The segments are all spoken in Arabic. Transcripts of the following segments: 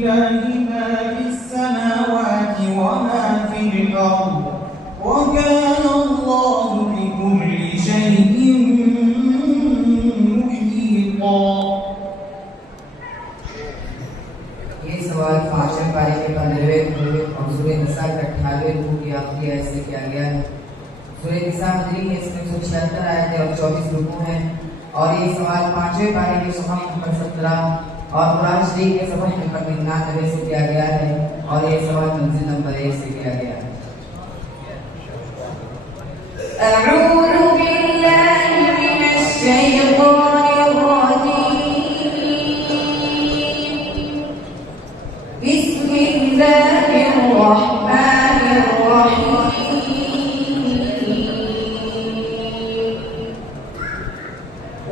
لله ما في السماوات وما في الأرض وكان الله بكل شيء محيطا. ये सवाल फाशर पारी के 15वें और सूरह निसा के 98वें रुकू की आखिरी आयत से किया गया है। सूरह निसा मदनी है, इसमें 176 आयतें और 24 रुकू हैं और ये सवाल 5वें पारी के सफ़ा नंबर 17 और कुरान शरीफ के सफ़ा नंबर 99 से किया गया है और ये सवाल मंजिल नंबर 1 से किया गया है। أعوذ بالله من الشيطان بسم الله الرحمن الرحيم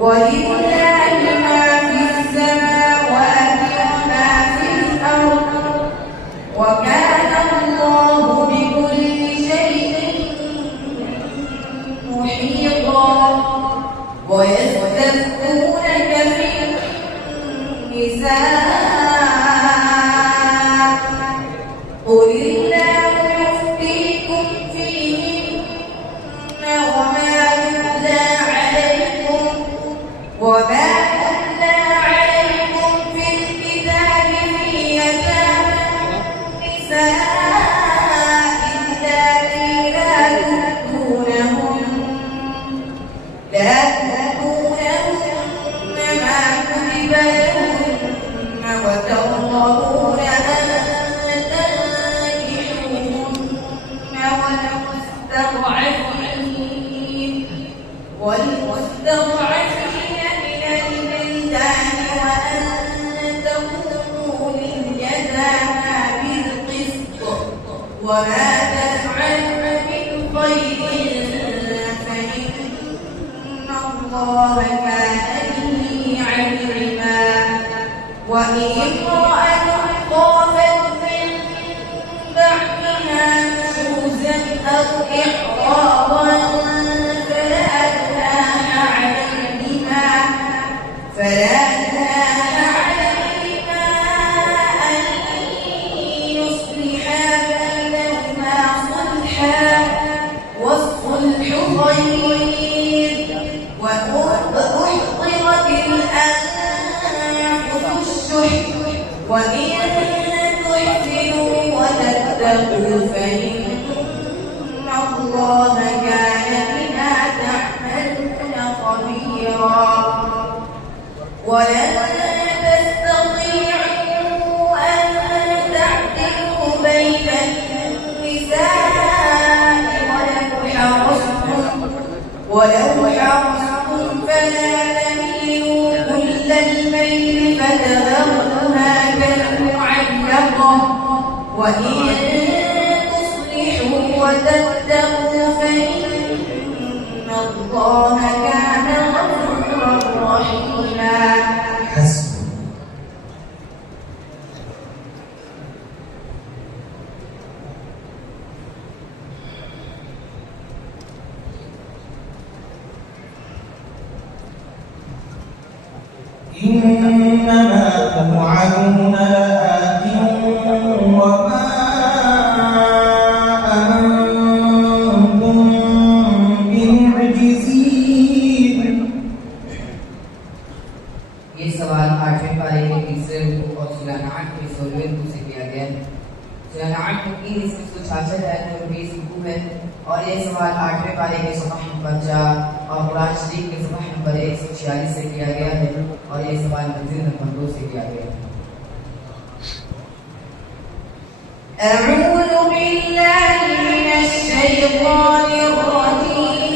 ولله ما في السماوات وما في الأرض وكان الله بكل شيء محيطا ويستفتونك في النساء قل الله يفتيكم فيهن وما يتلى عليكم في الكتاب في يتامى النساء اللاتي لا تؤتونهن ما كتب لهن وترغبون أن والمستضعفين من البلدان وأن تقوموا لليتامى بالقسط وما تفعلوا من خير فإن الله كان به عليما. وإن امرأة خافت من بعدها نشوزا أو إعراضا فلا جناح عليهما أن يصلحا بينهما صلحا والصلح خير. وأحضرت الأنفس الشح وإن تحسنوا وتتقوا فإن الله كان بما تعملون خبيرا. ولن تستطيعوا أن تعدلوا بين النساء ولو حرصتم فلا تميلوا كل الميل فتذروها كالمعلقة. وإن تصلحوا وتتقوا فإن الله كان غفورا رحيما. إنما توعدون لآت وما أنتم بمعجزين. ये सवाल 8वें पारे के 3रे रुकू और सूरह नाम के 16वें रुकू से किया गया है। सूरह नाम की इसमें 166 आयतें और 20 रुकू है और ये सवाल 8वें पारे के सफ़ा नंबर 4 और कुरान शरीफ के सफ़ा नंबर 146 से किया गया है और ये सवाल मंजिल नंबर 2 से किया गया है। أعوذ بالله من الشيطان الرجيم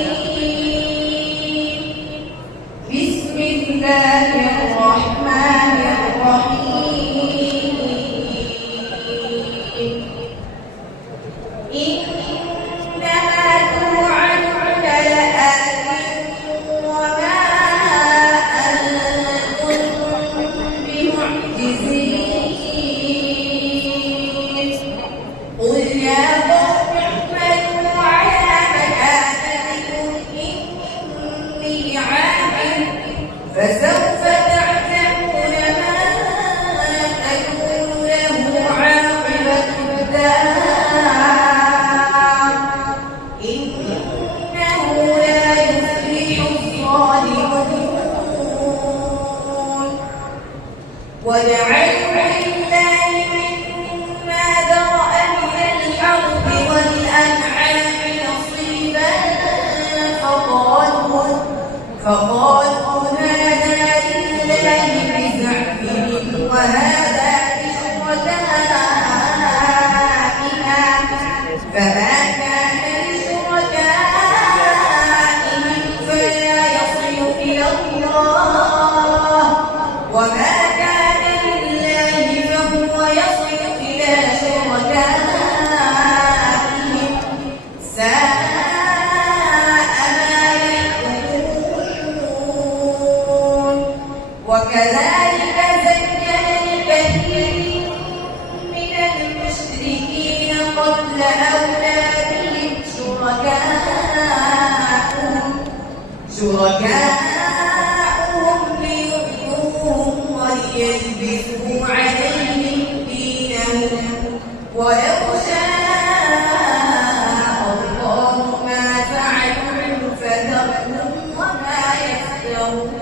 بسم الله الرحمن الرحيم إنما توعدون لآت وما أنتم بمعجزين. قل يا قوم اعملوا على وجعلوا لله مما ذرأ من الحرث والأنعام نصيبا فقالوا هذا لله بزعمهم وهذا لشركائنا فما كان لشركائهم فلا يصل إلى الله وما كان لله فهو يصل إلى شركائهم ساء ما يحكمون وكذلك زين لكثير من المشركين قتل أولادهم شركاؤهم ليؤذوهم وليلبسوا عليهم دينهم ولو شاء الله ما فعلوا فذرهم وما يفترون